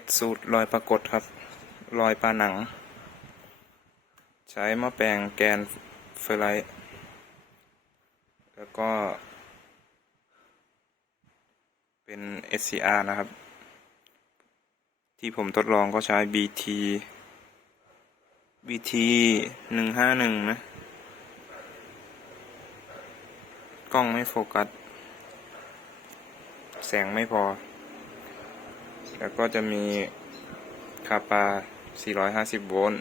สสูตรรอยปรากฏครับรอยปลาหนัง ใช้หม้อแปลงแกนเฟอร์ไลท์แล้วก็ เป็น SCR นะครับ ที่ผมทดลองก็ใช้ BT BT หนึ่งห้าหนึ่งนะ กล้องไม่โฟกัส แสงไม่พอ แล้วก็จะมีคาปา 450 โวลต์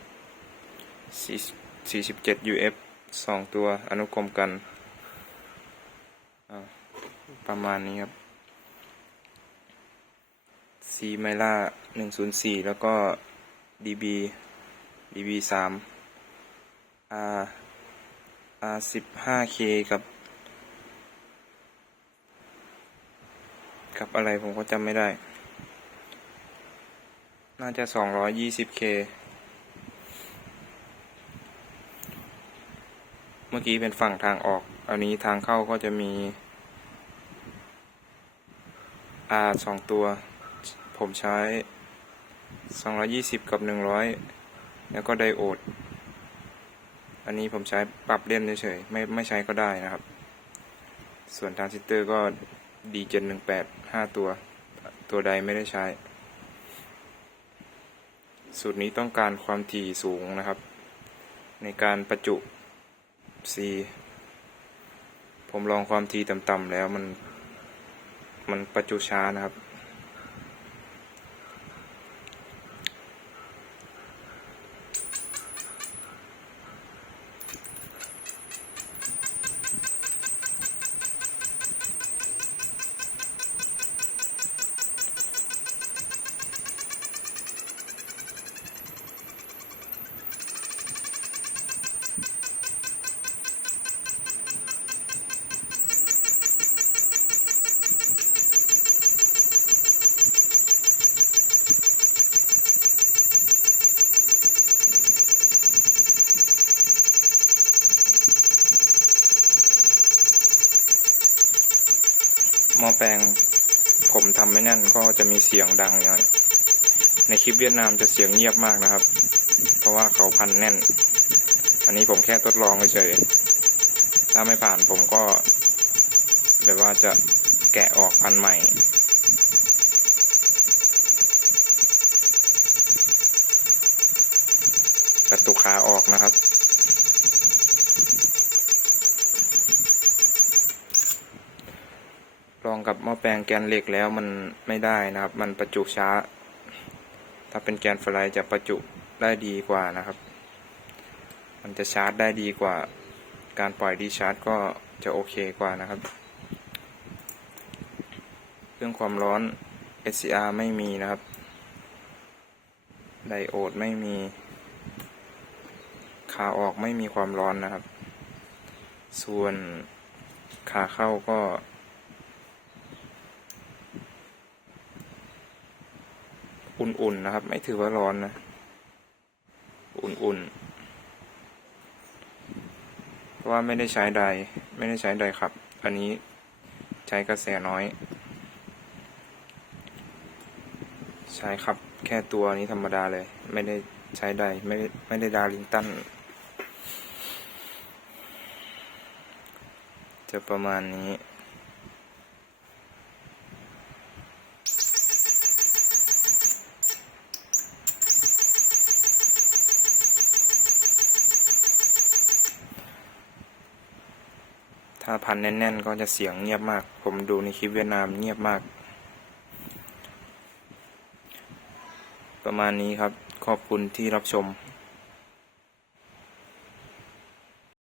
47 UF 2 ตัวอนุกรมกัน ประมาณนี้ครับ C ไมล่า 104 แล้วก็ DB DB 3 R R 15K กับ กับอะไรผมก็จำไม่ได้ น่าจะ 220K เมื่อกี้เป็นฝั่งทางออก อันนี้ทางเข้าก็จะมี R สองตัว ผมใช้ 220 กับ 100 แล้วก็ไดโอด อันนี้ผมใช้ปรับเล่นเฉยๆ ไม่ไม่ใช้ก็ได้นะครับ ส่วนทรานซิสเตอร์ก็ D718 5 ตัว ตัวใดไม่ได้ใช้ สูตรนี้ต้องการความถี่สูงนะครับ ในการประจุ C ผมลองความถี่ต่ำๆแล้วมัน มันประจุช้านะครับ หม้อแปลงผมทำไม่แน่นก็จะมีเสียงดังหน่อย ในคลิปเวียดนามจะเสียงเงียบมากนะครับ เพราะว่าเขาพันแน่น อันนี้ผมแค่ทดลองเฉยๆถ้าไม่ผ่านผมก็ แบบว่าจะแกะออกพันใหม่ กระตุกขาออกนะครับ ลองกับหม้อแปลงแกนเหล็กแล้วมันไม่ได้นะครับ มันประจุช้า ถ้าเป็นแกนฟลายจะประจุได้ดีกว่านะครับ มันจะชาร์จได้ดีกว่า การปล่อยดีชาร์จก็จะโอเคกว่านะครับ เรื่องความร้อน SCR ไม่มีนะครับ ไดโอดไม่มี ขาออกไม่มีความร้อนนะครับ ส่วนขาเข้าก็ อุ่นๆนะครับ ไม่ถือว่าร้อนนะ อุ่นๆ เพราะว่าไม่ได้ใช้ไดไม่ได้ใช้ไดครับ อันนี้ใช้กระแสน้อย ใช้ครับแค่ตัวนี้ธรรมดาเลย ไม่ได้ใช้ไดไม่ได้ไม่ได้ดาริงตันจะประมาณนี้ ถ้าพันแน่นๆ ก็จะเสียงเงียบมาก ผมดูในคลิปเวียดนามเงียบมาก ประมาณนี้ครับ ขอบคุณที่รับชม